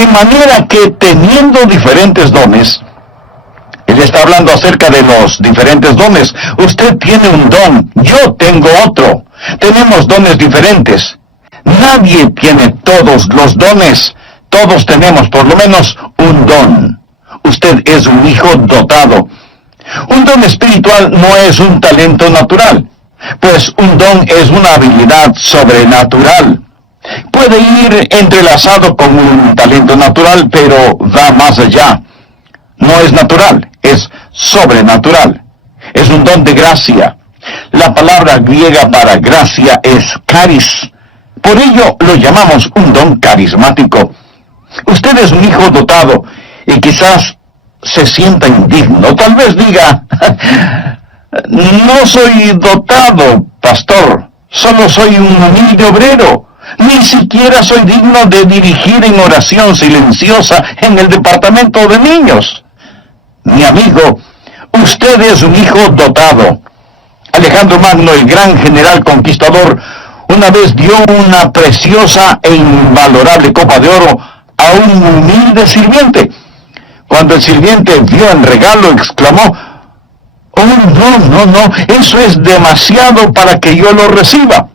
De manera que teniendo diferentes dones, él está hablando acerca de los diferentes dones. Usted tiene un don, yo tengo otro. Tenemos dones diferentes. Nadie tiene todos los dones. Todos tenemos por lo menos un don. Usted es un hijo dotado. Un don espiritual no es un talento natural, pues un don es una habilidad sobrenatural. Puede ir entrelazado con un talento natural, pero va más allá. No es natural, es sobrenatural. Es un don de gracia. La palabra griega para gracia es charis. Por ello lo llamamos un don carismático. Usted es un hijo dotado y quizás se sienta indigno. Tal vez diga, no soy dotado, pastor. Solo soy un humilde obrero. Ni siquiera soy digno de dirigir en oración silenciosa en el departamento de niños. Mi amigo, usted es un hijo dotado. Alejandro Magno, el gran general conquistador, una vez dio una preciosa e invalorable copa de oro a un humilde sirviente. Cuando el sirviente vio el regalo, exclamó, «Oh, no, eso es demasiado para que yo lo reciba».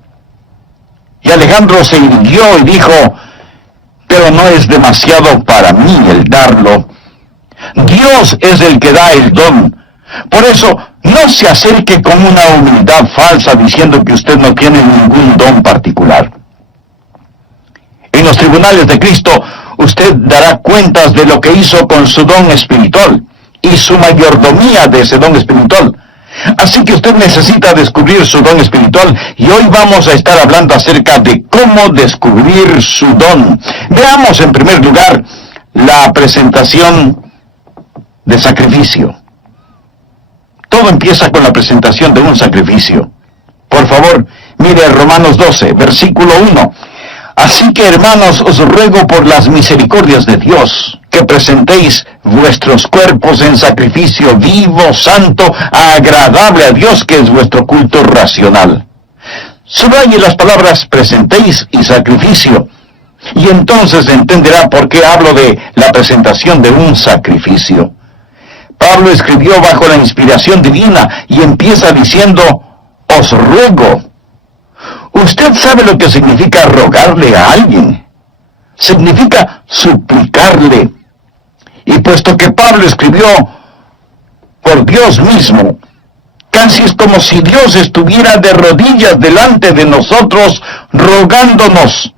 Y Alejandro se irguió y dijo, «Pero no es demasiado para mí el darlo. Dios es el que da el don. Por eso, no se acerque con una humildad falsa diciendo que usted no tiene ningún don particular. En los tribunales de Cristo, usted dará cuentas de lo que hizo con su don espiritual y su mayordomía de ese don espiritual. Así que usted necesita descubrir su don espiritual y hoy vamos a estar hablando acerca de cómo descubrir su don. Veamos en primer lugar la presentación de sacrificio. Todo empieza con la presentación de un sacrificio. Por favor, mire Romanos 12, versículo 1. Así que, hermanos, os ruego por las misericordias de Dios, que presentéis vuestros cuerpos en sacrificio vivo, santo, agradable a Dios, que es vuestro culto racional. Subraye las palabras presentéis y sacrificio, y entonces entenderá por qué hablo de la presentación de un sacrificio. Pablo escribió bajo la inspiración divina y empieza diciendo, os ruego. ¿Usted sabe lo que significa rogarle a alguien? Significa suplicarle. Y puesto que Pablo escribió por Dios mismo, casi es como si Dios estuviera de rodillas delante de nosotros, rogándonos.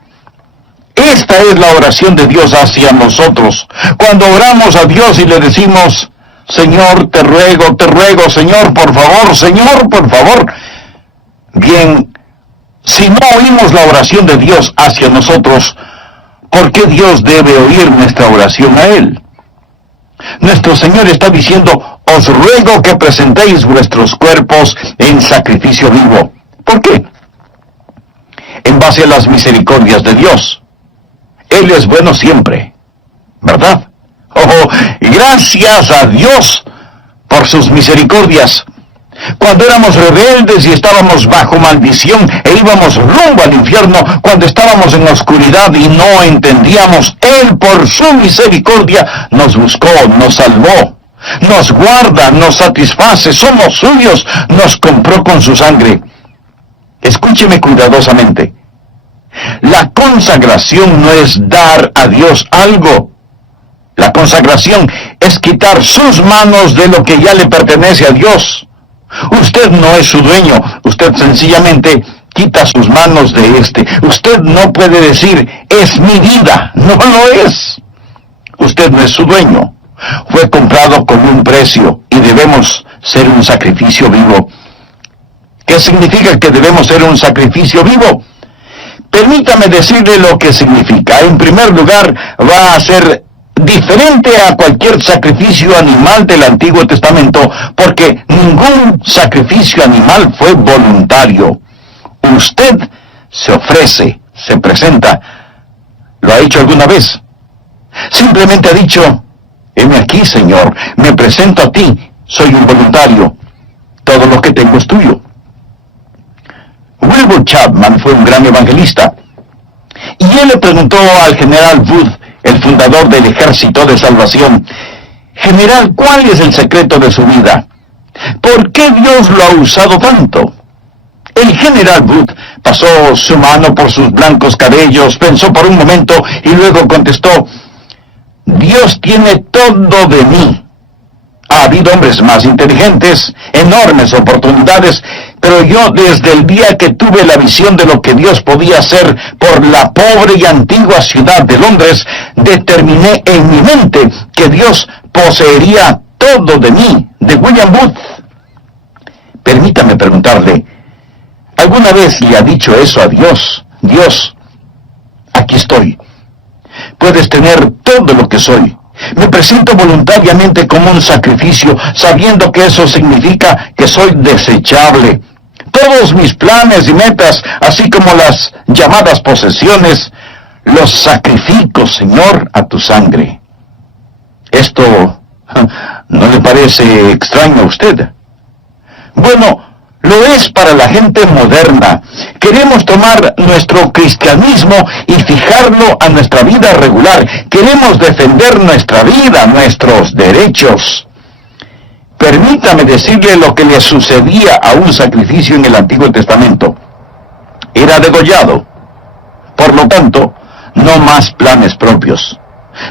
Esta es la oración de Dios hacia nosotros. Cuando oramos a Dios y le decimos, Señor, te ruego, Señor, por favor. Bien, si no oímos la oración de Dios hacia nosotros, ¿por qué Dios debe oír nuestra oración a Él? Nuestro Señor está diciendo, os ruego que presentéis vuestros cuerpos en sacrificio vivo. ¿Por qué? En base a las misericordias de Dios. Él es bueno siempre, ¿verdad? Oh, gracias a Dios por sus misericordias. Cuando éramos rebeldes y estábamos bajo maldición e íbamos rumbo al infierno, cuando estábamos en la oscuridad y no entendíamos, Él por su misericordia nos buscó, nos salvó, nos guarda, nos satisface, somos suyos, nos compró con su sangre. Escúcheme cuidadosamente. La consagración no es dar a Dios algo. La consagración es quitar sus manos de lo que ya le pertenece a Dios. Usted no es su dueño, usted sencillamente quita sus manos de este. Usted no puede decir, es mi vida, no lo es. Usted no es su dueño. Fue comprado con un precio y debemos ser un sacrificio vivo. ¿Qué significa que debemos ser un sacrificio vivo? Permítame decirle lo que significa. En primer lugar, va a ser diferente a cualquier sacrificio animal del Antiguo Testamento, porque ningún sacrificio animal fue voluntario. Usted se ofrece, se presenta. ¿Lo ha hecho alguna vez? Simplemente ha dicho, heme aquí, Señor, me presento a ti, soy un voluntario, todo lo que tengo es tuyo. Wilbur Chapman fue un gran evangelista, y él le preguntó al general Wood, el fundador del Ejército de Salvación. General, ¿cuál es el secreto de su vida? ¿Por qué Dios lo ha usado tanto? El general Booth pasó su mano por sus blancos cabellos, pensó por un momento y luego contestó: Dios tiene todo de mí. Ha habido hombres más inteligentes, enormes oportunidades, pero yo desde el día que tuve la visión de lo que Dios podía hacer por la pobre y antigua ciudad de Londres, determiné en mi mente que Dios poseería todo de mí, de William Booth. Permítame preguntarle, ¿alguna vez le ha dicho eso a Dios? Dios, aquí estoy. Puedes tener todo lo que soy. Me presento voluntariamente como un sacrificio, sabiendo que eso significa que soy desechable. Todos mis planes y metas, así como las llamadas posesiones, los sacrifico, Señor, a tu sangre. ¿Esto no le parece extraño a usted? Bueno, lo es para la gente moderna. Queremos tomar nuestro cristianismo y fijarlo a nuestra vida regular. Queremos defender nuestra vida, nuestros derechos. Permítame decirle lo que le sucedía a un sacrificio en el Antiguo Testamento. Era degollado. Por lo tanto, no más planes propios.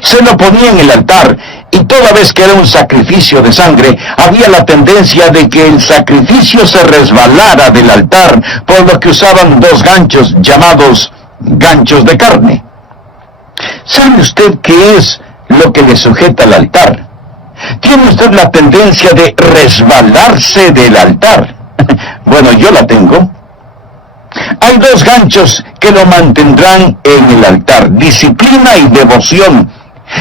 Se lo ponía en el altar, y toda vez que era un sacrificio de sangre, había la tendencia de que el sacrificio se resbalara del altar, por lo que usaban dos ganchos llamados ganchos de carne. ¿Sabe usted qué es lo que le sujeta al altar? ¿Tiene usted la tendencia de resbalarse del altar? Bueno, yo la tengo. Hay dos ganchos que lo mantendrán en el altar: disciplina y devoción.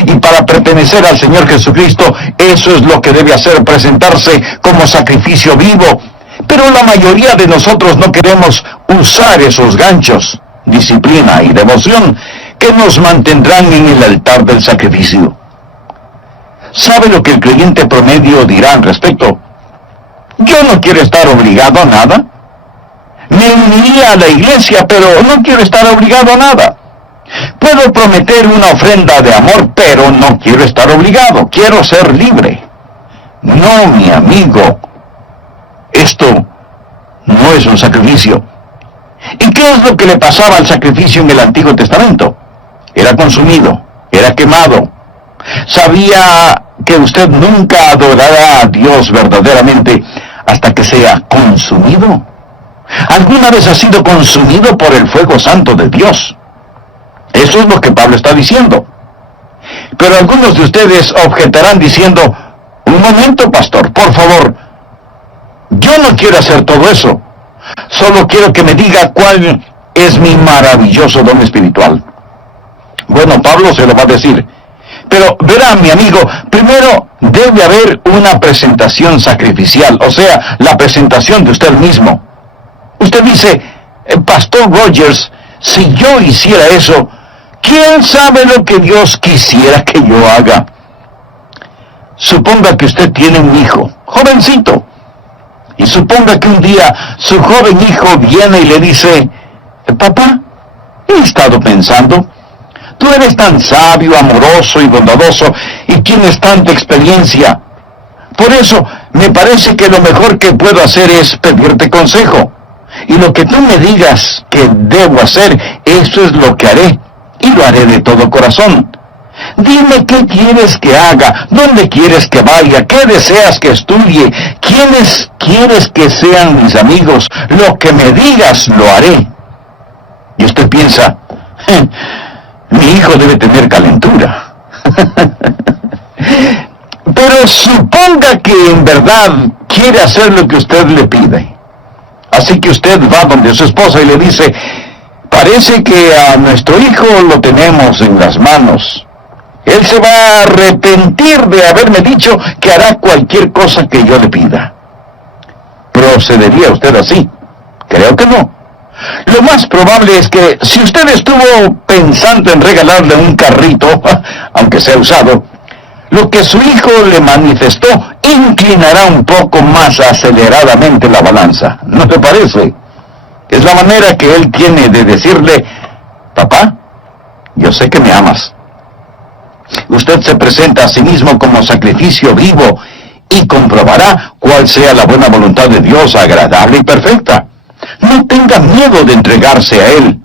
Y para pertenecer al Señor Jesucristo, eso es lo que debe hacer, presentarse como sacrificio vivo. Pero la mayoría de nosotros no queremos usar esos ganchos, disciplina y devoción, que nos mantendrán en el altar del sacrificio. ¿Sabe lo que el creyente promedio dirá al respecto? Yo no quiero estar obligado a nada. Me uniría a la iglesia, pero no quiero estar obligado a nada. Puedo prometer una ofrenda de amor, pero no quiero estar obligado. Quiero ser libre. No, mi amigo. Esto no es un sacrificio. ¿Y qué es lo que le pasaba al sacrificio en el Antiguo Testamento? Era consumido, era quemado. ¿Sabía que usted nunca adorará a Dios verdaderamente hasta que sea consumido? ¿Alguna vez ha sido consumido por el fuego santo de Dios? Eso es lo que Pablo está diciendo. Pero algunos de ustedes objetarán diciendo: un momento, pastor, por favor, yo no quiero hacer todo eso. Solo quiero que me diga cuál es mi maravilloso don espiritual. Bueno, Pablo se lo va a decir. Pero verá, mi amigo, primero debe haber una presentación sacrificial, o sea, la presentación de usted mismo. Usted dice: Pastor Rogers, si yo hiciera eso, ¿quién sabe lo que Dios quisiera que yo haga? Suponga que usted tiene un hijo, jovencito, y suponga que un día su joven hijo viene y le dice: papá, he estado pensando, tú eres tan sabio, amoroso y bondadoso, y tienes tanta experiencia. Por eso, me parece que lo mejor que puedo hacer es pedirte consejo. Y lo que tú me digas que debo hacer, eso es lo que haré, y lo haré de todo corazón. Dime qué quieres que haga, dónde quieres que vaya, qué deseas que estudie, quiénes quieres que sean mis amigos. Lo que me digas, lo haré. Y usted piensa: mi hijo debe tener calentura. Pero suponga que en verdad quiere hacer lo que usted le pide. Así que usted va donde su esposa y le dice: parece que a nuestro hijo lo tenemos en las manos. Él se va a arrepentir de haberme dicho que hará cualquier cosa que yo le pida. ¿Procedería usted así? Creo que no. Lo más probable es que si usted estuvo pensando en regalarle un carrito, aunque sea usado, lo que su hijo le manifestó inclinará un poco más aceleradamente la balanza. ¿No te parece? Es la manera que él tiene de decirle: papá, yo sé que me amas. usted se presenta a sí mismo como sacrificio vivo y comprobará cuál sea la buena voluntad de Dios, agradable y perfecta. No tenga miedo de entregarse a Él,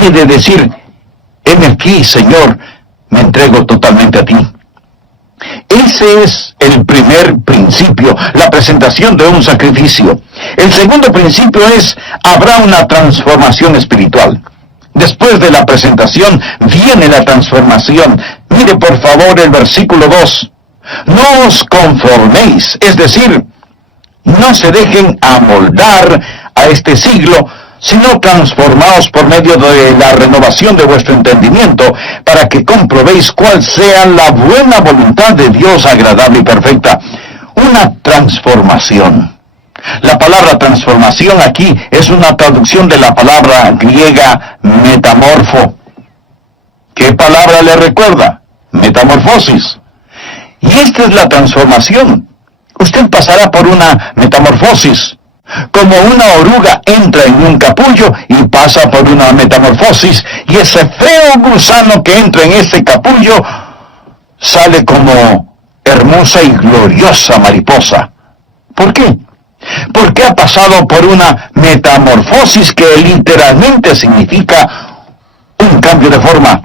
ni de decir, heme aquí, Señor, me entrego totalmente a ti. Ese es el primer principio, la presentación de un sacrificio. El segundo principio es, habrá una transformación espiritual. Después de la presentación viene la transformación. Mire por favor el versículo 2. No os conforméis, es decir, no se dejen amoldar a este siglo, sino transformaos por medio de la renovación de vuestro entendimiento, para que comprobéis cuál sea la buena voluntad de Dios, agradable y perfecta. Una transformación. La palabra transformación aquí es una traducción de la palabra griega metamorfo. ¿Qué palabra le recuerda? Metamorfosis. Y esta es la transformación. Usted pasará por una metamorfosis. Como una oruga entra en un capullo y pasa por una metamorfosis, y ese feo gusano que entra en ese capullo sale como hermosa y gloriosa mariposa. ¿Por qué? Porque ha pasado por una metamorfosis que literalmente significa un cambio de forma.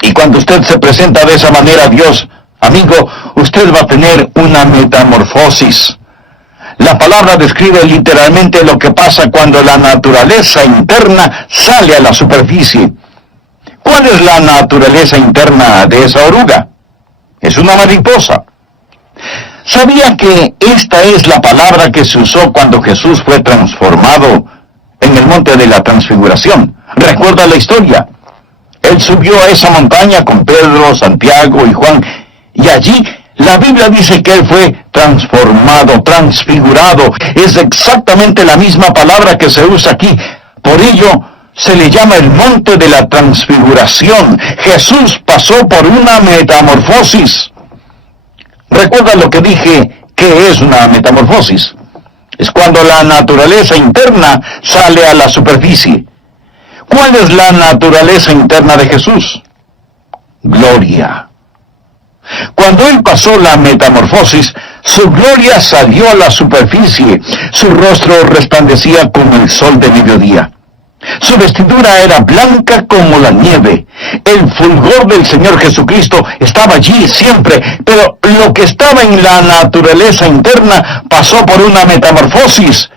Y cuando usted se presenta de esa manera a Dios, amigo, usted va a tener una metamorfosis. La palabra describe literalmente lo que pasa cuando la naturaleza interna sale a la superficie. ¿Cuál es la naturaleza interna de esa oruga? Es una mariposa. ¿Sabía que esta es la palabra que se usó cuando Jesús fue transformado en el monte de la transfiguración? ¿Recuerda la historia? Él subió a esa montaña con Pedro, Santiago y Juan, y allí la Biblia dice que él fue transformado, transfigurado. Es exactamente la misma palabra que se usa aquí. Por ello, se le llama el monte de la transfiguración. Jesús pasó por una metamorfosis. ¿Recuerda lo que dije? ¿Qué es una metamorfosis? Es cuando la naturaleza interna sale a la superficie. ¿Cuál es la naturaleza interna de Jesús? Gloria. Cuando Él pasó la metamorfosis, su gloria salió a la superficie, su rostro resplandecía como el sol de mediodía. Su vestidura era blanca como la nieve. El fulgor del Señor Jesucristo estaba allí siempre, pero lo que estaba en la naturaleza interna pasó por una metamorfosis.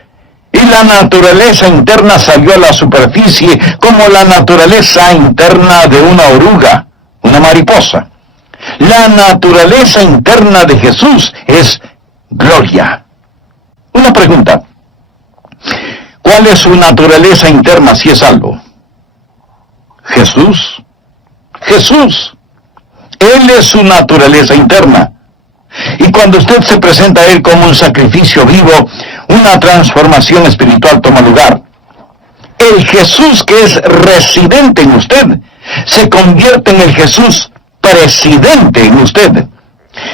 Y la naturaleza interna salió a la superficie como la naturaleza interna de una oruga, una mariposa. La naturaleza interna de Jesús es gloria. Una pregunta. ¿Cuál es su naturaleza interna si es salvo? Jesús. Jesús. Él es su naturaleza interna. Y cuando usted se presenta a Él como un sacrificio vivo, una transformación espiritual toma lugar. El Jesús que es residente en usted se convierte en el Jesús presidente en usted.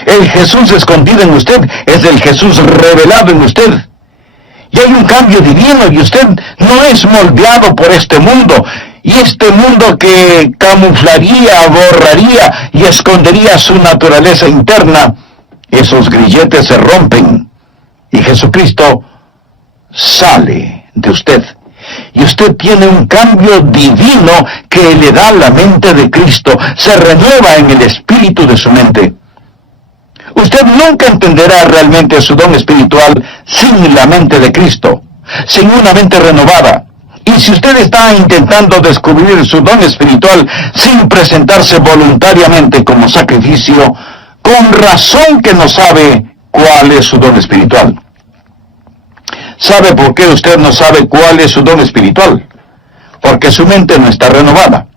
El Jesús escondido en usted es el Jesús revelado en usted. Y hay un cambio divino y usted no es moldeado por este mundo. Y este mundo que camuflaría, borraría y escondería su naturaleza interna, esos grilletes se rompen y Jesucristo sale de usted. Y usted tiene un cambio divino que le da la mente de Cristo, se renueva en el espíritu de su mente. Usted nunca entenderá realmente su don espiritual sin la mente de Cristo, sin una mente renovada. Y si usted está intentando descubrir su don espiritual sin presentarse voluntariamente como sacrificio, con razón que no sabe cuál es su don espiritual. ¿Sabe por qué usted no sabe cuál es su don espiritual? Porque su mente no está renovada.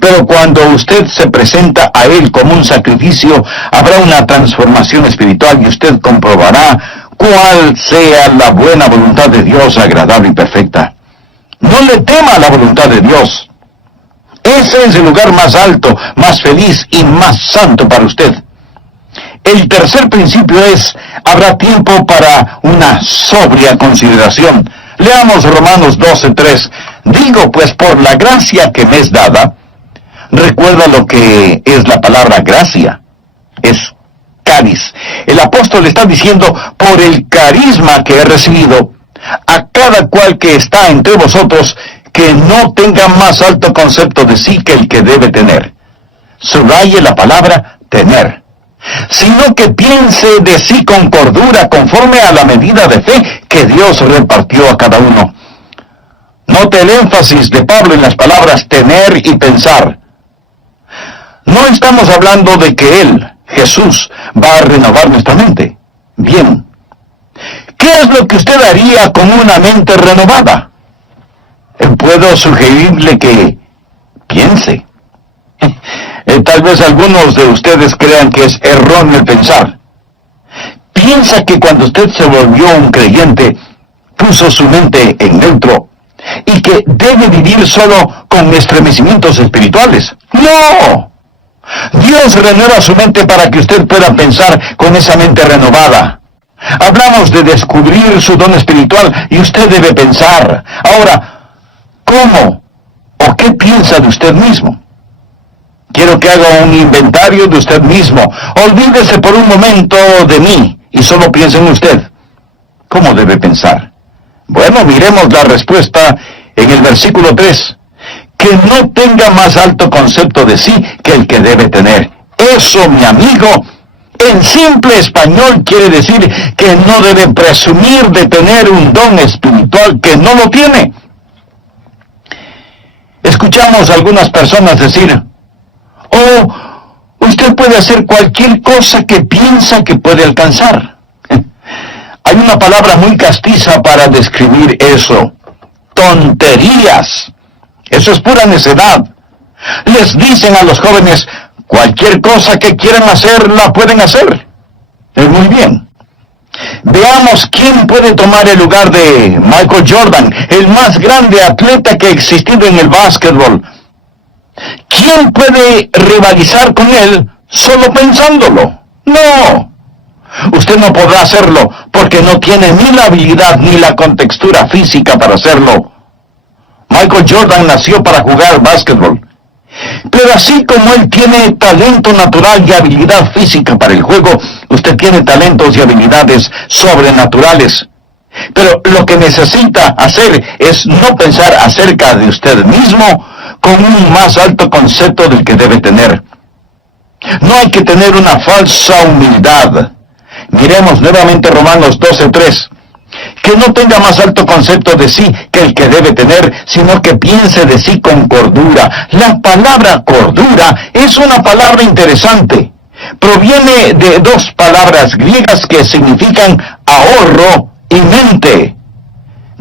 Pero cuando usted se presenta a Él como un sacrificio, habrá una transformación espiritual y usted comprobará cuál sea la buena voluntad de Dios, agradable y perfecta. No le tema a la voluntad de Dios. Ese es el lugar más alto, más feliz y más santo para usted. El tercer principio es, habrá tiempo para una sobria consideración. Leamos Romanos 12:3. Digo pues por la gracia que me es dada, recuerda lo que es la palabra gracia. Es cáliz. El apóstol está diciendo, por el carisma que he recibido, a cada cual que está entre vosotros, que no tenga más alto concepto de sí que el que debe tener. Subraye la palabra tener. Sino que piense de sí con cordura, conforme a la medida de fe que Dios repartió a cada uno. Note el énfasis de Pablo en las palabras tener y pensar. No estamos hablando de que Él, Jesús, va a renovar nuestra mente. Bien. ¿Qué es lo que usted haría con una mente renovada? Puedo sugerirle que piense. Tal vez algunos de ustedes crean que es erróneo el pensar. Piensa que cuando usted se volvió un creyente, puso su mente en neutro y que debe vivir solo con estremecimientos espirituales. ¡No! Dios renueva su mente para que usted pueda pensar con esa mente renovada. Hablamos de descubrir su don espiritual y usted debe pensar. Ahora, ¿cómo o qué piensa de usted mismo? Quiero que haga un inventario de usted mismo. Olvídese por un momento de mí y solo piense en usted. ¿Cómo debe pensar? Bueno, miremos la respuesta en el versículo 3. Que no tenga más alto concepto de sí que el que debe tener. Eso, mi amigo, en simple español quiere decir que no debe presumir de tener un don espiritual que no lo tiene. Escuchamos a algunas personas decir, usted puede hacer cualquier cosa que piensa que puede alcanzar. Hay una palabra muy castiza para describir eso. Tonterías. Eso es pura necedad. Les dicen a los jóvenes, cualquier cosa que quieran hacer, la pueden hacer. Muy bien. Veamos quién puede tomar el lugar de Michael Jordan, el más grande atleta que ha existido en el básquetbol. ¿Quién puede rivalizar con él solo pensándolo? No. Usted no podrá hacerlo porque no tiene ni la habilidad ni la contextura física para hacerlo. Michael Jordan nació para jugar básquetbol. Pero así como él tiene talento natural y habilidad física para el juego, usted tiene talentos y habilidades sobrenaturales. Pero lo que necesita hacer es no pensar acerca de usted mismo con un más alto concepto del que debe tener. No hay que tener una falsa humildad. Miremos nuevamente Romanos 12:3. Que no tenga más alto concepto de sí que el que debe tener, sino que piense de sí con cordura. La palabra cordura es una palabra interesante. Proviene de dos palabras griegas que significan ahorro y mente.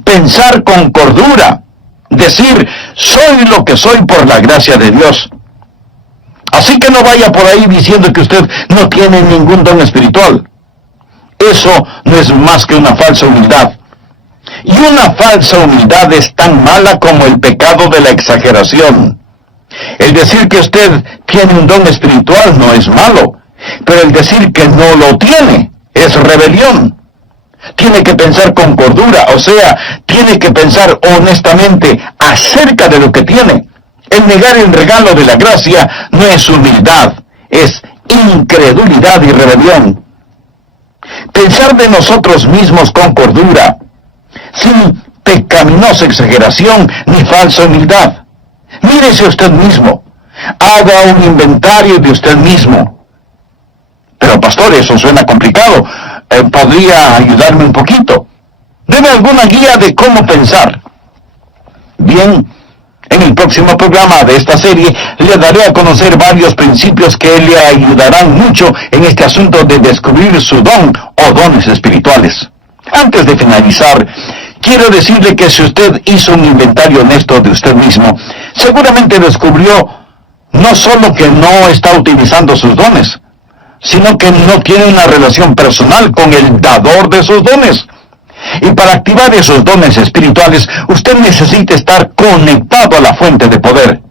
Pensar con cordura. Decir, soy lo que soy por la gracia de Dios. Así que no vaya por ahí diciendo que usted no tiene ningún don espiritual. Eso no es más que una falsa humildad. Y una falsa humildad es tan mala como el pecado de la exageración. El decir que usted tiene un don espiritual no es malo, pero el decir que no lo tiene es rebelión. Tiene que pensar con cordura, o sea, tiene que pensar honestamente acerca de lo que tiene. El negar el regalo de la gracia no es humildad, es incredulidad y rebelión. Pensar de nosotros mismos con cordura, sin pecaminosa exageración ni falsa humildad. Mírese usted mismo, haga un inventario de usted mismo. Pero pastor, eso suena complicado. ¿Podría ayudarme un poquito? ¿Deme alguna guía de cómo pensar? Bien, en el próximo programa de esta serie le daré a conocer varios principios que le ayudarán mucho en este asunto de descubrir su don o dones espirituales. Antes de finalizar, quiero decirle que si usted hizo un inventario honesto de usted mismo, seguramente descubrió no solo que no está utilizando sus dones, sino que no tiene una relación personal con el dador de sus dones. Y para activar esos dones espirituales, usted necesita estar conectado a la fuente de poder.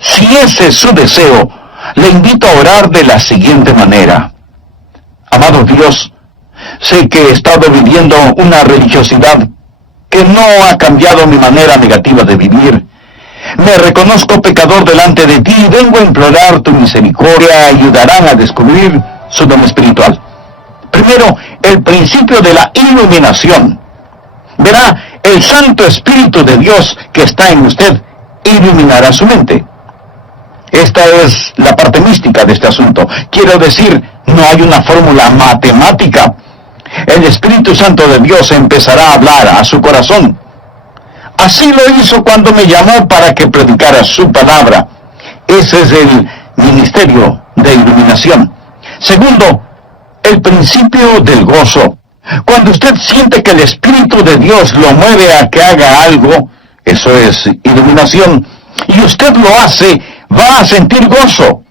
Si ese es su deseo, le invito a orar de la siguiente manera. Amado Dios, sé que he estado viviendo una religiosidad que no ha cambiado mi manera negativa de vivir. Me reconozco pecador delante de ti y vengo a implorar tu misericordia. Ayudarán a descubrir su don espiritual. Primero, el principio de la iluminación. Verá, el Santo Espíritu de Dios que está en usted iluminará su mente. Esta es la parte mística de este asunto. Quiero decir, no hay una fórmula matemática. El Espíritu Santo de Dios empezará a hablar a su corazón. Así lo hizo cuando me llamó para que predicara su palabra. Ese es el ministerio de iluminación. Segundo, el principio del gozo. Cuando usted siente que el Espíritu de Dios lo mueve a que haga algo, eso es iluminación, y usted lo hace, va a sentir gozo.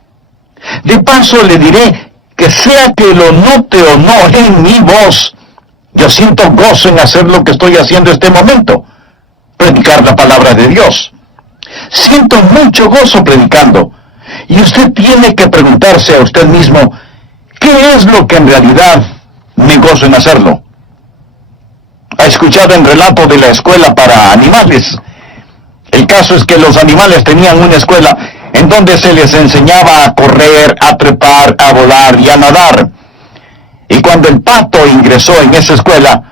De paso le diré que sea que lo note o no en mi voz, yo siento gozo en hacer lo que estoy haciendo en este momento, predicar la palabra de Dios. Siento mucho gozo predicando, y usted tiene que preguntarse a usted mismo, ¿qué es lo que en realidad me gozo en hacerlo? ¿Ha escuchado el relato de la escuela para animales? El caso es que los animales tenían una escuela en donde se les enseñaba a correr, a trepar, a volar y a nadar. Y cuando el pato ingresó en esa escuela,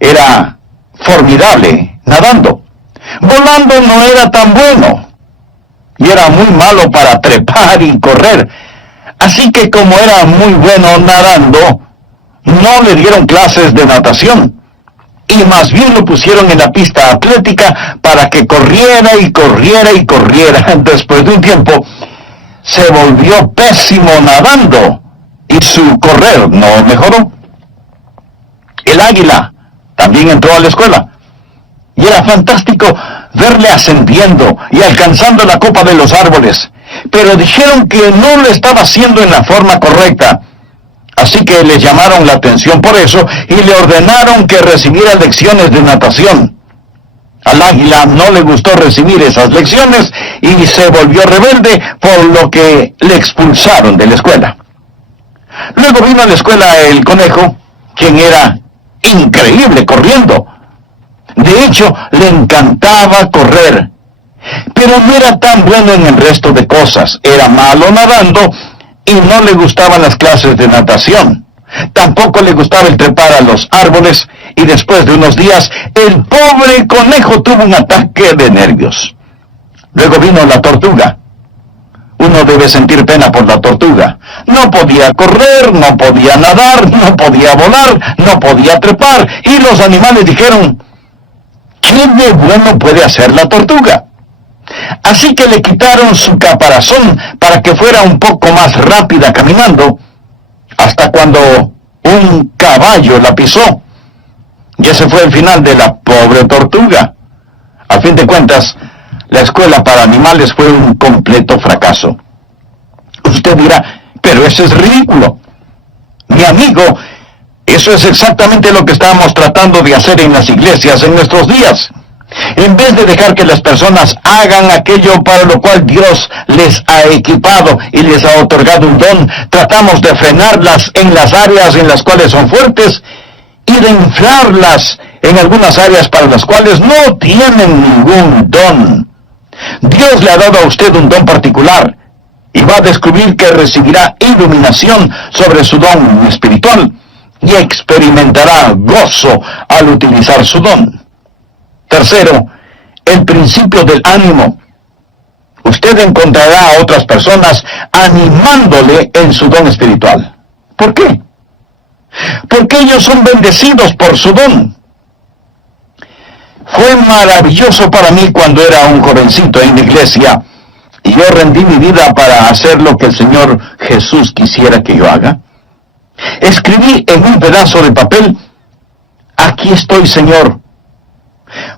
era formidable nadando. Volando no era tan bueno, y era muy malo para trepar y correr. Así que como era muy bueno nadando, no le dieron clases de natación, y más bien lo pusieron en la pista atlética para que corriera y corriera y corriera. Después de un tiempo, se volvió pésimo nadando, y su correr no mejoró. El águila también entró a la escuela, y era fantástico verle ascendiendo y alcanzando la copa de los árboles, pero dijeron que no lo estaba haciendo en la forma correcta. Así que le llamaron la atención por eso y le ordenaron que recibiera lecciones de natación. Al águila no le gustó recibir esas lecciones y se volvió rebelde, por lo que le expulsaron de la escuela. Luego vino a la escuela el conejo, quien era increíble corriendo. De hecho, le encantaba correr, pero no era tan bueno en el resto de cosas. Era malo nadando y no le gustaban las clases de natación. Tampoco le gustaba el trepar a los árboles, y después de unos días, el pobre conejo tuvo un ataque de nervios. Luego vino la tortuga. Uno debe sentir pena por la tortuga. No podía correr, no podía nadar, no podía volar, no podía trepar, y los animales dijeron, ¿qué de bueno puede hacer la tortuga? Así que le quitaron su caparazón para que fuera un poco más rápida caminando, hasta cuando un caballo la pisó. Y ese fue el final de la pobre tortuga. A fin de cuentas, la escuela para animales fue un completo fracaso. Usted dirá, pero eso es ridículo. Mi amigo, eso es exactamente lo que estamos tratando de hacer en las iglesias en nuestros días. En vez de dejar que las personas hagan aquello para lo cual Dios les ha equipado y les ha otorgado un don, tratamos de frenarlas en las áreas en las cuales son fuertes y de inflarlas en algunas áreas para las cuales no tienen ningún don. Dios le ha dado a usted un don particular y va a descubrir que recibirá iluminación sobre su don espiritual y experimentará gozo al utilizar su don. Tercero, el principio del ánimo. Usted encontrará a otras personas animándole en su don espiritual. ¿Por qué? Porque ellos son bendecidos por su don. Fue maravilloso para mí cuando era un jovencito en la iglesia y yo rendí mi vida para hacer lo que el Señor Jesús quisiera que yo haga. Escribí en un pedazo de papel, aquí estoy, Señor,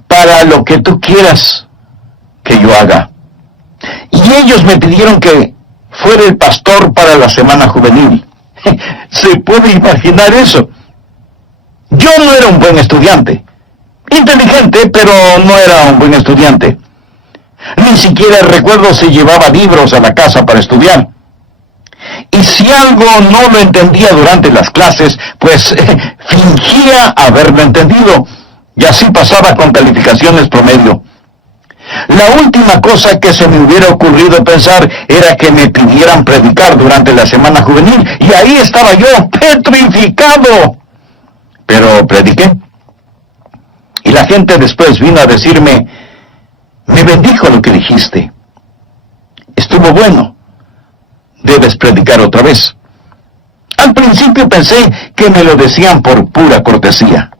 para lo que tú quieras que yo haga. Y ellos me pidieron que fuera el pastor para la semana juvenil. ¿Se puede imaginar eso? Yo no era un buen estudiante. Inteligente, pero no era un buen estudiante. Ni siquiera recuerdo si llevaba libros a la casa para estudiar. Y si algo no lo entendía durante las clases, pues fingía haberlo entendido. Y así pasaba con calificaciones promedio. La última cosa que se me hubiera ocurrido pensar era que me pidieran predicar durante la semana juvenil, y ahí estaba yo, petrificado. Pero prediqué. Y la gente después vino a decirme, me bendijo lo que dijiste. Estuvo bueno. Debes predicar otra vez. Al principio pensé que me lo decían por pura cortesía.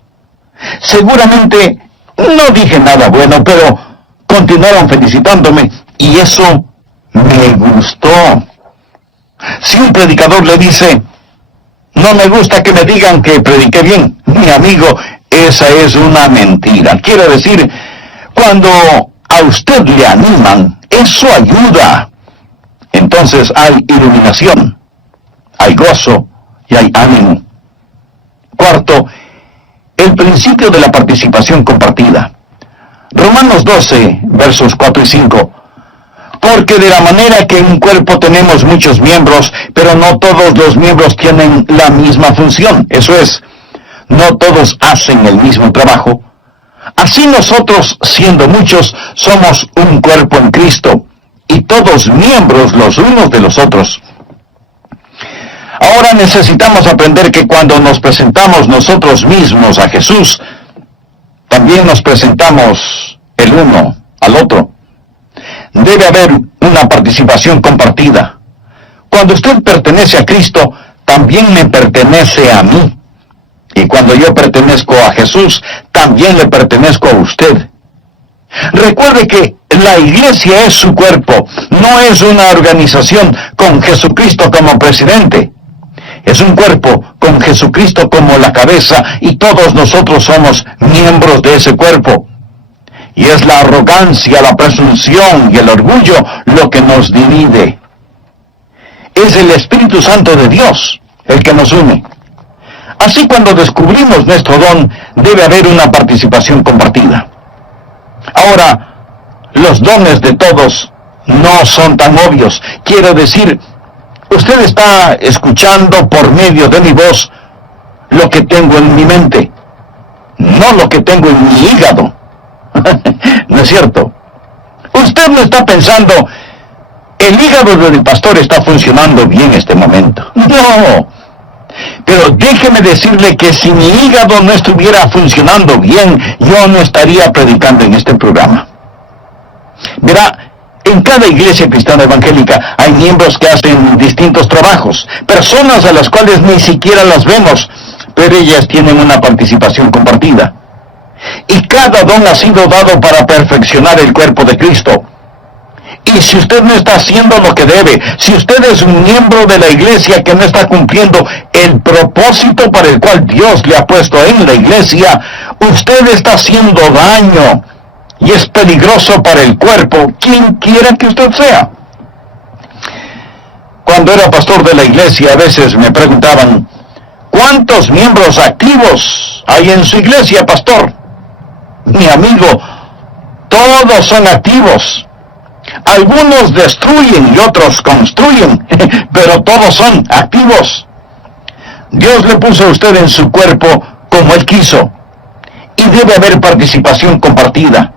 Seguramente no dije nada bueno, pero continuaron felicitándome y eso me gustó. Si un predicador le dice, no me gusta que me digan que prediqué bien, mi amigo, esa es una mentira. Quiero decir, cuando a usted le animan, eso ayuda. Entonces hay iluminación, hay gozo y hay ánimo. Cuarto, el principio de la participación compartida. Romanos 12, versos 4 y 5. Porque de la manera que en un cuerpo tenemos muchos miembros, pero no todos los miembros tienen la misma función. Eso es, no todos hacen el mismo trabajo. Así nosotros, siendo muchos, somos un cuerpo en Cristo, y todos miembros los unos de los otros. Ahora necesitamos aprender que cuando nos presentamos nosotros mismos a Jesús, también nos presentamos el uno al otro. Debe haber una participación compartida. Cuando usted pertenece a Cristo, también me pertenece a mí. Y cuando yo pertenezco a Jesús, también le pertenezco a usted. Recuerde que la iglesia es su cuerpo, no es una organización con Jesucristo como presidente. Es un cuerpo con Jesucristo como la cabeza y todos nosotros somos miembros de ese cuerpo. Y es la arrogancia, la presunción y el orgullo lo que nos divide. Es el Espíritu Santo de Dios el que nos une. Así, cuando descubrimos nuestro don, debe haber una participación compartida. Ahora, los dones de todos no son tan obvios. Quiero decir, usted está escuchando por medio de mi voz lo que tengo en mi mente, no lo que tengo en mi hígado. ¿No es cierto? Usted no está pensando, el hígado del pastor está funcionando bien en este momento. No. Pero déjeme decirle que si mi hígado no estuviera funcionando bien, yo no estaría predicando en este programa. Verá, en cada iglesia cristiana evangélica hay miembros que hacen distintos trabajos, personas a las cuales ni siquiera las vemos, pero ellas tienen una participación compartida. Y cada don ha sido dado para perfeccionar el cuerpo de Cristo. Y si usted no está haciendo lo que debe, si usted es un miembro de la iglesia que no está cumpliendo el propósito para el cual Dios le ha puesto en la iglesia, usted está haciendo daño y es peligroso para el cuerpo, quien quiera que usted sea. Cuando era pastor de la iglesia, a veces me preguntaban, ¿cuántos miembros activos hay en su iglesia, pastor? Mi amigo, todos son activos. Algunos destruyen y otros construyen, pero todos son activos. Dios le puso a usted en su cuerpo como Él quiso, y debe haber participación compartida.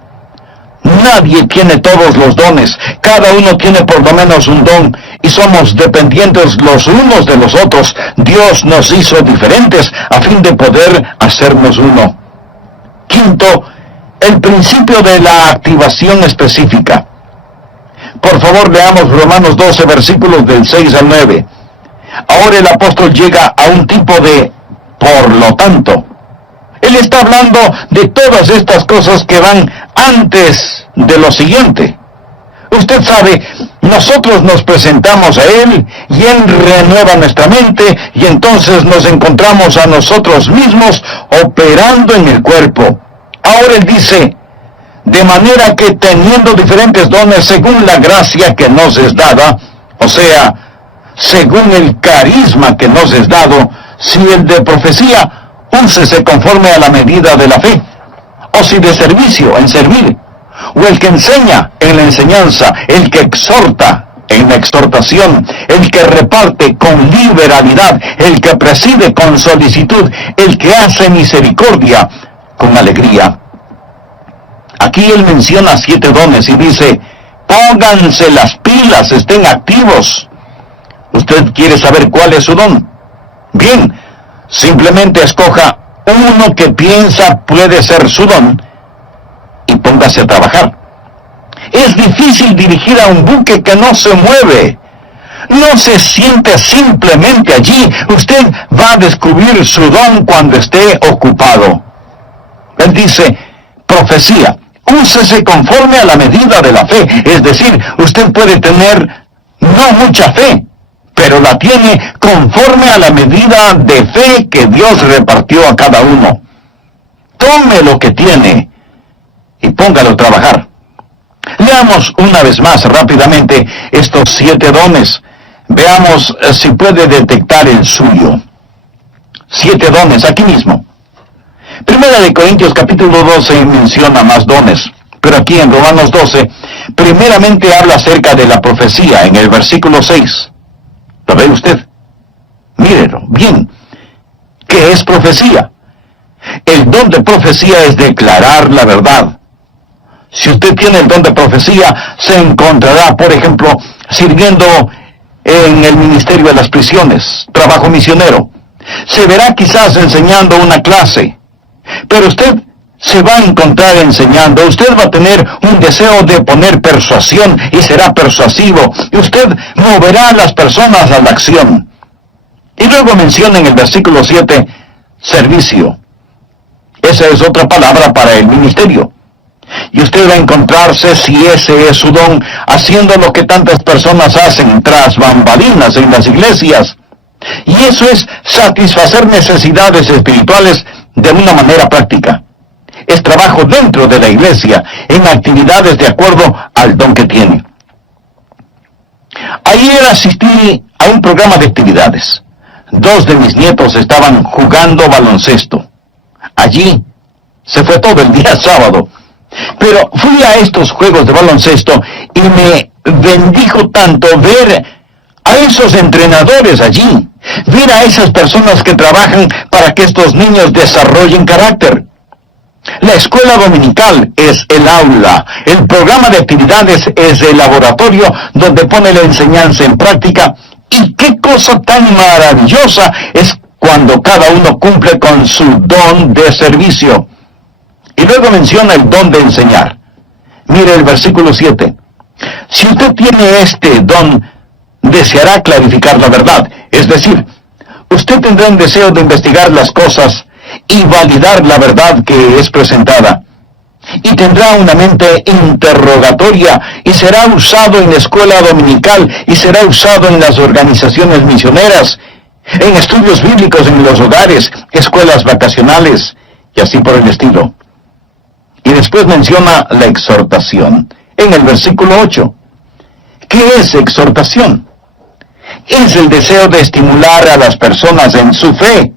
Nadie tiene todos los dones, cada uno tiene por lo menos un don, y somos dependientes los unos de los otros. Dios nos hizo diferentes a fin de poder hacernos uno. Quinto, el principio de la activación específica. Por favor, leamos Romanos 12, versículos del 6 al 9. Ahora el apóstol llega a un tipo de por lo tanto. Él está hablando de todas estas cosas que van antes de lo siguiente. Usted sabe, nosotros nos presentamos a Él y Él renueva nuestra mente y entonces nos encontramos a nosotros mismos operando en el cuerpo. Ahora Él dice, de manera que teniendo diferentes dones según la gracia que nos es dada, o sea, según el carisma que nos es dado, si el de profecía, úsese conforme a la medida de la fe, o si de servicio, en servir, o el que enseña, en la enseñanza, el que exhorta, en la exhortación, el que reparte con liberalidad, el que preside con solicitud, el que hace misericordia con alegría. Aquí él menciona 7 dones y dice, pónganse las pilas, estén activos. ¿Usted quiere saber cuál es su don? Bien, simplemente escoja uno que piensa puede ser su don y póngase a trabajar. Es difícil dirigir a un buque que no se mueve. No se siente simplemente allí. Usted va a descubrir su don cuando esté ocupado. Él dice, profecía. Úsese conforme a la medida de la fe. Es decir, usted puede tener no mucha fe, pero la tiene conforme a la medida de fe que Dios repartió a cada uno. Tome lo que tiene y póngalo a trabajar. Leamos una vez más rápidamente estos 7 dones. Veamos si puede detectar el suyo. 7 dones, aquí mismo. Primera de Corintios capítulo 12 menciona más dones, pero aquí en Romanos 12, primeramente habla acerca de la profecía en el versículo 6. ¿Lo ve usted? Mírelo, bien. ¿Qué es profecía? El don de profecía es declarar la verdad. Si usted tiene el don de profecía, se encontrará, por ejemplo, sirviendo en el ministerio de las prisiones, trabajo misionero. Se verá quizás enseñando una clase, pero usted se va a encontrar enseñando. Usted va a tener un deseo de poner persuasión y será persuasivo. Y usted moverá a las personas a la acción. Y luego menciona en el versículo 7, servicio. Esa es otra palabra para el ministerio. Y usted va a encontrarse, si ese es su don, haciendo lo que tantas personas hacen tras bambalinas en las iglesias. Y eso es satisfacer necesidades espirituales de una manera práctica. Es trabajo dentro de la iglesia, en actividades de acuerdo al don que tiene. Ayer asistí a un programa de actividades. 2 de mis nietos estaban jugando baloncesto. Allí se fue todo el día sábado. Pero fui a estos juegos de baloncesto y me bendijo tanto ver a esos entrenadores allí, ver a esas personas que trabajan para que estos niños desarrollen carácter. La escuela dominical es el aula, el programa de actividades es el laboratorio donde pone la enseñanza en práctica, y qué cosa tan maravillosa es cuando cada uno cumple con su don de servicio. Y luego menciona el don de enseñar. Mire el versículo 7. Si usted tiene este don, deseará clarificar la verdad. Es decir, usted tendrá un deseo de investigar las cosas y validar la verdad que es presentada. Y tendrá una mente interrogatoria y será usado en la escuela dominical y será usado en las organizaciones misioneras, en estudios bíblicos en los hogares, escuelas vacacionales y así por el estilo. Y después menciona la exhortación en el versículo 8. ¿Qué es exhortación? Es el deseo de estimular a las personas en su fe,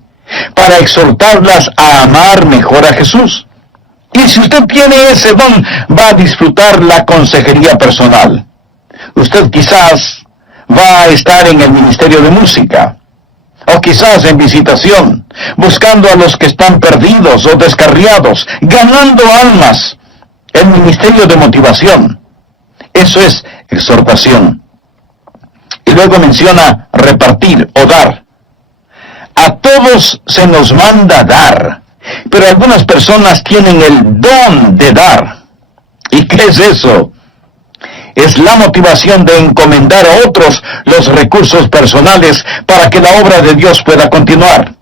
para exhortarlas a amar mejor a Jesús. Y si usted tiene ese don, va a disfrutar la consejería personal. Usted quizás va a estar en el ministerio de música, o quizás en visitación, buscando a los que están perdidos o descarriados, ganando almas. El ministerio de motivación. Eso es exhortación. Y luego menciona repartir o dar. A todos se nos manda dar, pero algunas personas tienen el don de dar. ¿Y qué es eso? Es la motivación de encomendar a otros los recursos personales para que la obra de Dios pueda continuar.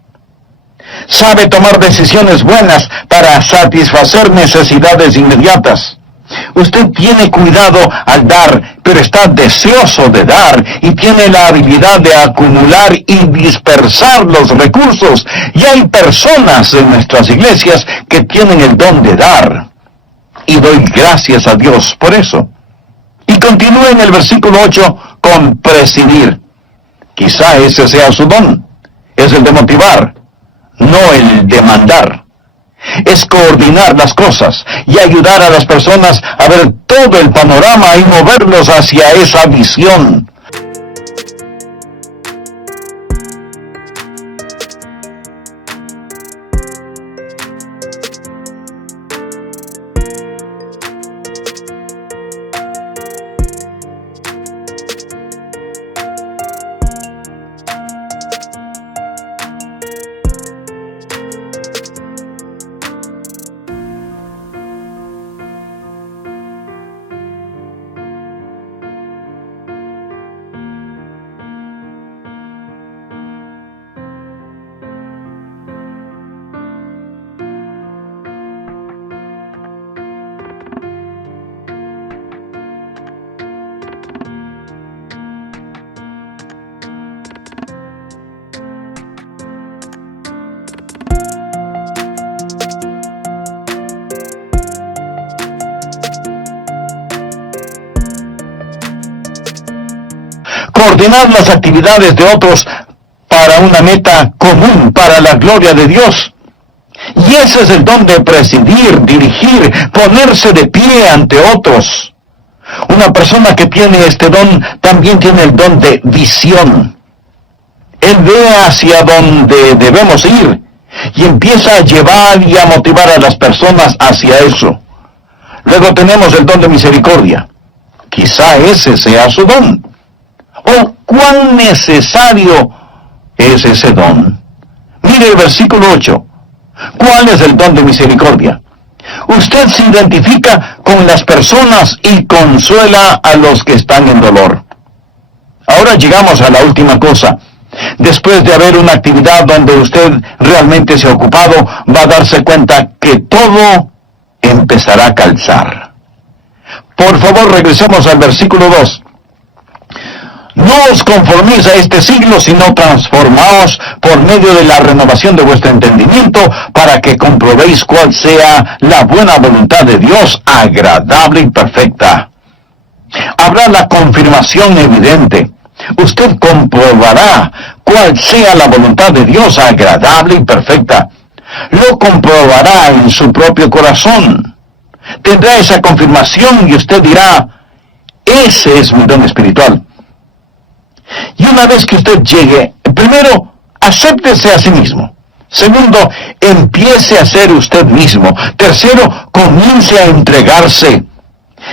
Sabe tomar decisiones buenas para satisfacer necesidades inmediatas. Usted tiene cuidado al dar, pero está deseoso de dar y tiene la habilidad de acumular y dispersar los recursos. Y hay personas en nuestras iglesias que tienen el don de dar. Y doy gracias a Dios por eso. Y continúa en el versículo 8 con presidir. Quizá ese sea su don. Es el de motivar, no el de mandar. Es coordinar las cosas y ayudar a las personas a ver todo el panorama y moverlos hacia esa visión. coordinar las actividades de otros para una meta común, para la gloria de Dios. Y ese es el don de presidir, dirigir, ponerse de pie ante otros. Una persona que tiene este don también tiene el don de visión. Él ve hacia donde debemos ir y empieza a llevar y a motivar a las personas hacia eso. Luego tenemos el don de misericordia. Quizá ese sea su don. ¿O cuán necesario es ese don? Mire el versículo 8. ¿Cuál es el don de misericordia? Usted se identifica con las personas y consuela a los que están en dolor. Ahora llegamos a la última cosa. Después de haber una actividad donde usted realmente se ha ocupado, va a darse cuenta que todo empezará a calzar. Por favor, regresemos al versículo 2. No os conforméis a este siglo, sino transformaos por medio de la renovación de vuestro entendimiento, para que comprobéis cuál sea la buena voluntad de Dios, agradable y perfecta. Habrá la confirmación evidente. Usted comprobará cuál sea la voluntad de Dios, agradable y perfecta. Lo comprobará en su propio corazón. Tendrá esa confirmación y usted dirá, ese es mi don espiritual. Y una vez que usted llegue, primero, acéptese a sí mismo. Segundo, empiece a ser usted mismo. Tercero, comience a entregarse.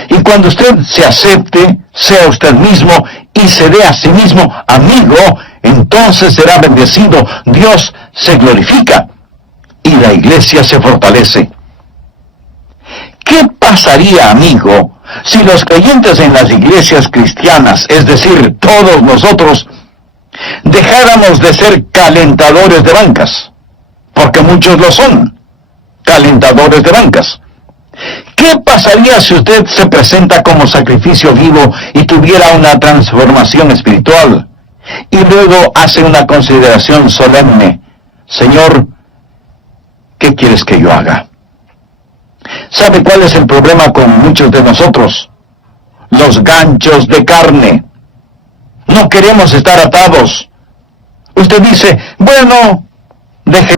Y cuando usted se acepte, sea usted mismo y se dé a sí mismo amigo, entonces será bendecido. Dios se glorifica y la iglesia se fortalece. ¿Qué pasaría, amigo, si los creyentes en las iglesias cristianas, es decir, todos nosotros, dejáramos de ser calentadores de bancas? Porque muchos lo son, calentadores de bancas. ¿Qué pasaría si usted se presenta como sacrificio vivo y tuviera una transformación espiritual? Y luego hace una consideración solemne. Señor, ¿qué quieres que yo haga? ¿Sabe cuál es el problema con muchos de nosotros? Los ganchos de carne. No queremos estar atados. Usted dice, bueno, deje.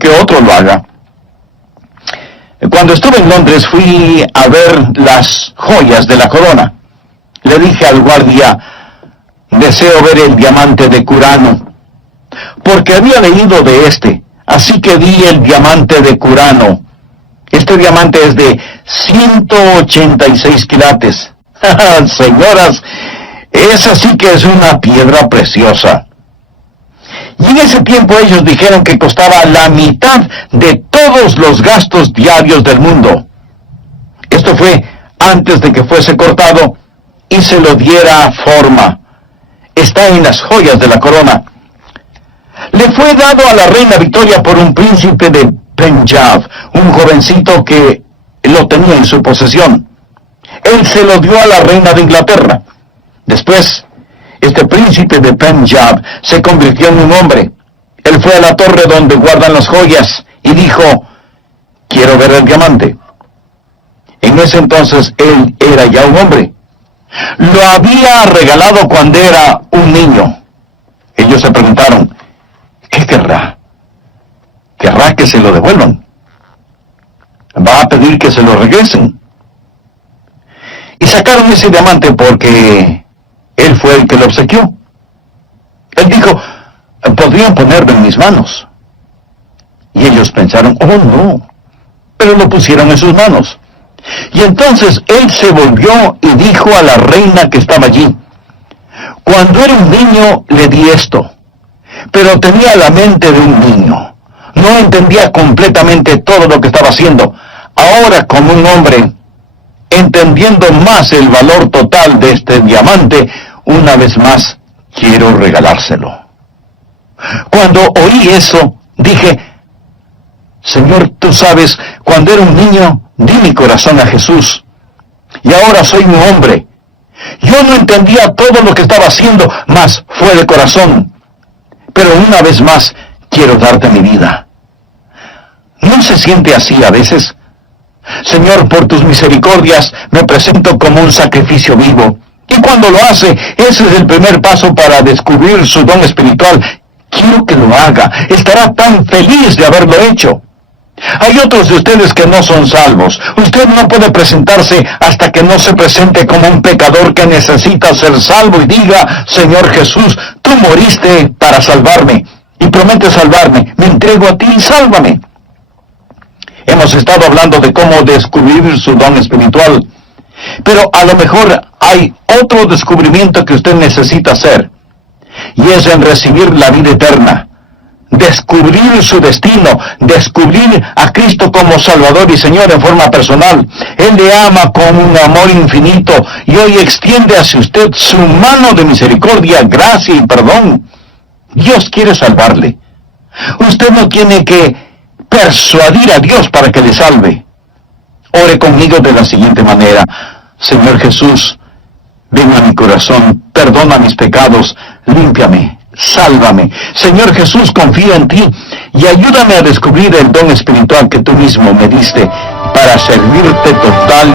Que otro lo haga. Cuando estuve en Londres fui a ver las joyas de la corona. Le dije al guardia, deseo ver el diamante de Curano, porque había leído de este, así que vi el diamante de Curano. Este diamante es de 186 quilates. Señoras, esa sí que es una piedra preciosa. Y en ese tiempo ellos dijeron que costaba la mitad de todos los gastos diarios del mundo. Esto fue antes de que fuese cortado y se lo diera forma. Está en las joyas de la corona. Le fue dado a la reina Victoria por un príncipe de Punjab, un jovencito que lo tenía en su posesión. Él se lo dio a la reina de Inglaterra. Después, este príncipe de Punjab se convirtió en un hombre. Él fue a la torre donde guardan las joyas y dijo, quiero ver el diamante. En ese entonces él era ya un hombre. Lo había regalado cuando era un niño. Ellos se preguntaron, ¿qué querrá? ¿Querrá que se lo devuelvan? ¿Va a pedir que se lo regresen? Y sacaron ese diamante porque él fue el que lo obsequió. Él dijo, podrían ponerlo en mis manos. Y ellos pensaron, oh no, pero lo pusieron en sus manos. Y entonces él se volvió y dijo a la reina que estaba allí, cuando era un niño le di esto, pero tenía la mente de un niño. No entendía completamente todo lo que estaba haciendo. Ahora, como un hombre, entendiendo más el valor total de este diamante, una vez más quiero regalárselo. Cuando oí eso, dije, Señor, tú sabes, cuando era un niño, di mi corazón a Jesús. Y ahora soy un hombre. Yo no entendía todo lo que estaba haciendo, mas fue de corazón. Pero una vez más, quiero darte mi vida. ¿No se siente así a veces? Señor, por tus misericordias, me presento como un sacrificio vivo. Y cuando lo hace, ese es el primer paso para descubrir su don espiritual. Quiero que lo haga. Estará tan feliz de haberlo hecho. Hay otros de ustedes que no son salvos. Usted no puede presentarse hasta que no se presente como un pecador que necesita ser salvo y diga, Señor Jesús, tú moriste para salvarme y prometes salvarme. Me entrego a ti y sálvame. Hemos estado hablando de cómo descubrir su don espiritual, pero a lo mejor hay otro descubrimiento que usted necesita hacer, y es en recibir la vida eterna. Descubrir su destino, descubrir a Cristo como Salvador y Señor en forma personal. Él le ama con un amor infinito y hoy extiende hacia usted su mano de misericordia, gracia y perdón. Dios quiere salvarle. Usted no tiene que persuadir a Dios para que le salve. Ore conmigo de la siguiente manera. Señor Jesús, ven a mi corazón, perdona mis pecados, límpiame. Sálvame. Señor Jesús, confío en ti y ayúdame a descubrir el don espiritual que tú mismo me diste para servirte total